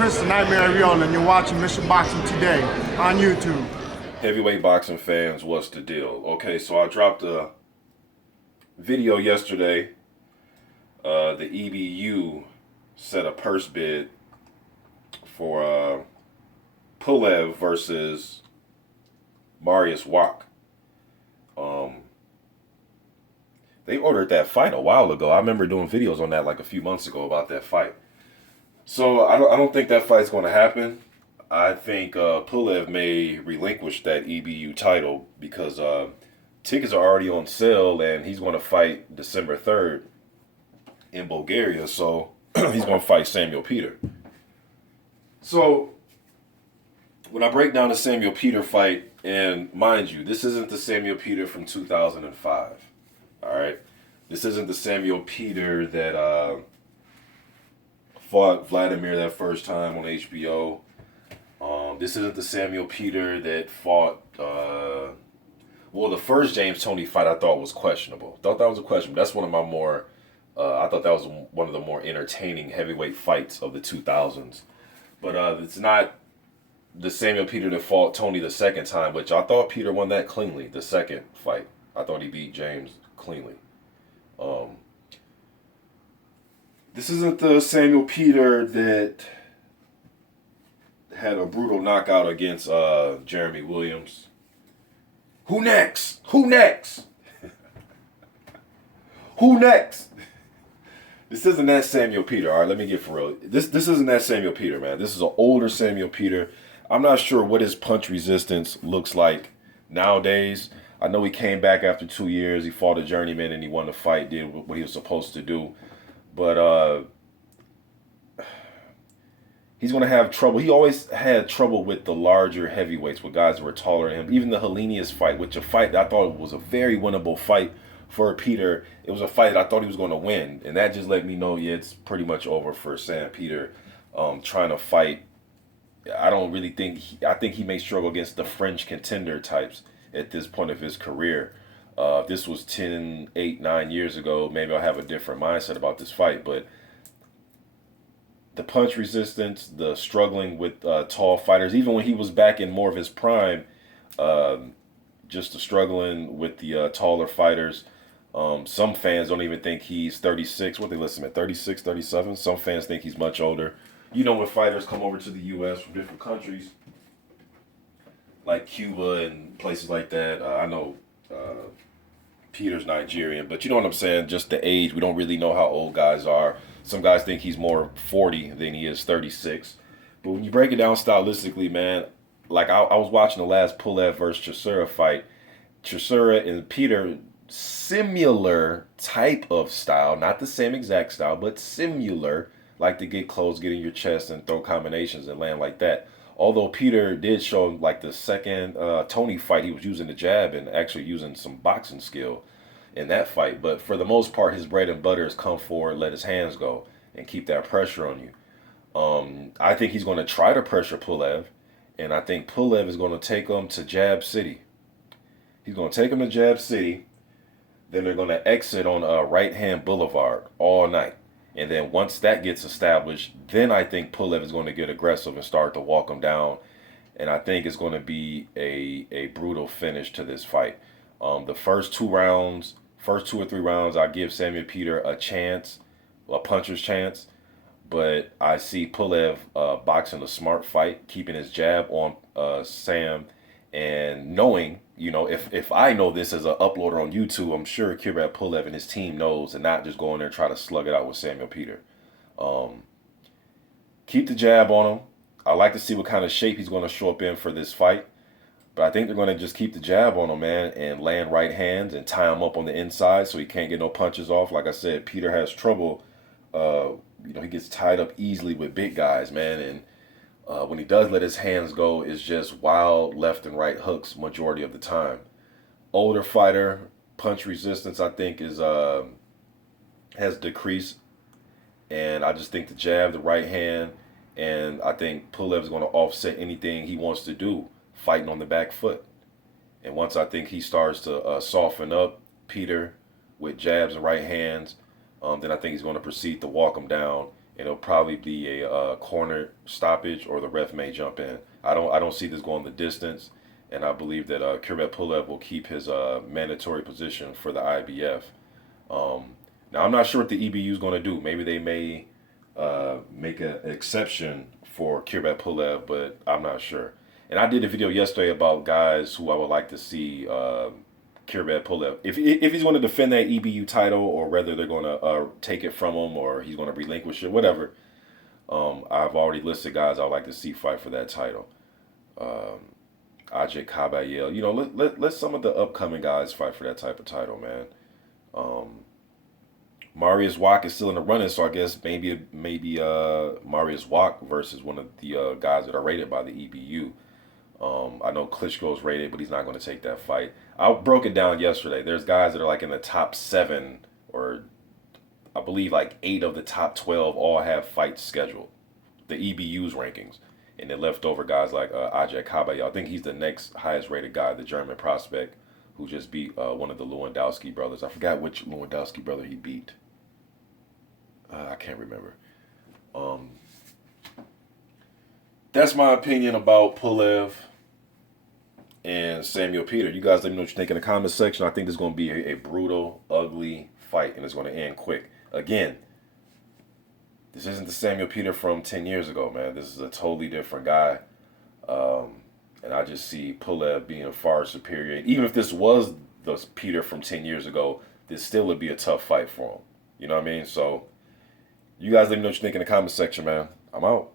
Chris the Nightmare Ariel, and you're watching Mission Boxing Today on YouTube. Heavyweight boxing fans, what's the deal? Okay, so I dropped a video yesterday. The EBU set a purse bid for Pulev versus Marius Wach. They ordered that fight a while ago. I remember doing videos on that like a few months ago about that fight. So I don't think that fight's going to happen. I think Pulev may relinquish that EBU title because tickets are already on sale, and he's going to fight December 3rd in Bulgaria. So he's going to fight Samuel Peter. So when I break down the Samuel Peter fight, and mind you, this isn't the Samuel Peter from 2005. All right, this isn't the Samuel Peter that fought Vladimir that first time on HBO. This isn't the Samuel Peter that fought. Well, the first James Toney fight I thought was questionable. Thought that was a question. That's one of my more. I thought that was one of the more entertaining heavyweight fights of the 2000s. But it's not the Samuel Peter that fought Tony the second time, which I thought Peter won that cleanly. The second fight, I thought he beat James cleanly. This isn't the Samuel Peter that had a brutal knockout against Jeremy Williams. Who next? Who next? Who next? This isn't that Samuel Peter. All right, let me get for real. This isn't that Samuel Peter, man. This is an older Samuel Peter. I'm not sure what his punch resistance looks like nowadays. I know he came back after 2 years. He fought a journeyman and he won the fight, did what he was supposed to do. But he's going to have trouble. He always had trouble with the larger heavyweights, with guys who were taller than him. Even the Helenius fight, which a fight that I thought was a very winnable fight for Peter. It was a fight that I thought he was going to win. And that just let me know, yeah, it's pretty much over for Sam Peter trying to fight. I don't really think, I think he may struggle against the French contender types at this point of his career. If this was 10, 8, 9 years ago, maybe I'll have a different mindset about this fight. But the punch resistance, the struggling with tall fighters, even when he was back in more of his prime, just the struggling with the taller fighters. Some fans don't even think he's 36. What they listen at, 36, 37? Some fans think he's much older. You know, when fighters come over to the U.S. from different countries, like Cuba and places like that, I know Peter's Nigerian, but you know what I'm saying? Just the age, we don't really know how old guys are. Some guys think he's more 40 than he is 36. But when you break it down stylistically, man, like I was watching the last Pulev versus Chisora fight. Chisora and Peter, similar type of style, not the same exact style, but similar. Like to get close, get in your chest, and throw combinations and land like that. Although Peter did show, like the second Tony fight, he was using the jab and actually using some boxing skill in that fight. But for the most part, his bread and butter is come forward, let his hands go, and keep that pressure on you. I think he's going to try to pressure Pulev, and I think Pulev is going to take him to Jab City. He's going to take him to Jab City. Then they're going to exit on Right Hand Boulevard all night. And then once that gets established, then I think Pulev is going to get aggressive and start to walk him down. And I think it's going to be a brutal finish to this fight. The first 2 or 3 rounds, I give Samuel Peter a chance, a puncher's chance. But I see Pulev boxing a smart fight, keeping his jab on Sam, and knowing, you know, if I know this as an uploader on YouTube, I'm sure Kubrat Pulev and his team knows, and not just go in there and try to slug it out with Samuel Peter. Keep the jab on him. I like to see what kind of shape he's going to show up in for this fight. But I think they're going to just keep the jab on him, man, and land right hands and tie him up on the inside so he can't get no punches off. Like I said, Peter has trouble. He gets tied up easily with big guys, man, and when he does let his hands go, it's just wild left and right hooks majority of the time. Older fighter, punch resistance, I think, has decreased. And I just think the jab, the right hand, and I think Pulev is going to offset anything he wants to do, fighting on the back foot. And once I think he starts to soften up Peter with jabs and right hands, then I think he's going to proceed to walk him down and it'll probably be a corner stoppage, or the ref may jump in. I don't see this going the distance, and I believe that Kubrat Pulev will keep his mandatory position for the IBF. Now I'm not sure what the EBU is going to do. Maybe they may make an exception for Kubrat Pulev, but I'm not sure. And I did a video yesterday about guys who I would like to see Kubrat Pulev. If he's going to defend that EBU title, or whether they're going to take it from him, or he's going to relinquish it, whatever. I've already listed guys I'd like to see fight for that title. Ajay Kabayel. You know, let some of the upcoming guys fight for that type of title, man. Marius Wack is still in the running, so I guess maybe Marius Wack versus one of the guys that are rated by the EBU. I know Klitschko's rated, but he's not going to take that fight. I broke it down yesterday. There's guys that are like in the top 7, or I believe like 8 of the top 12 all have fights scheduled. The EBU's rankings. And then leftover guys like Ajay Kabayel. I think he's the next highest rated guy, the German prospect, who just beat one of the Lewandowski brothers. I forgot which Lewandowski brother he beat. I can't remember. That's my opinion about Pulev and Samuel Peter. You guys let me know what you think in the comment section. I think this is going to be a brutal, ugly fight, and it's going to end quick. Again, this isn't the Samuel Peter from 10 years ago, man. This is a totally different guy. And I just see Pulev being far superior. Even if this was the Peter from 10 years ago, this still would be a tough fight for him. You know what I mean? So, you guys let me know what you think in the comment section, man. I'm out.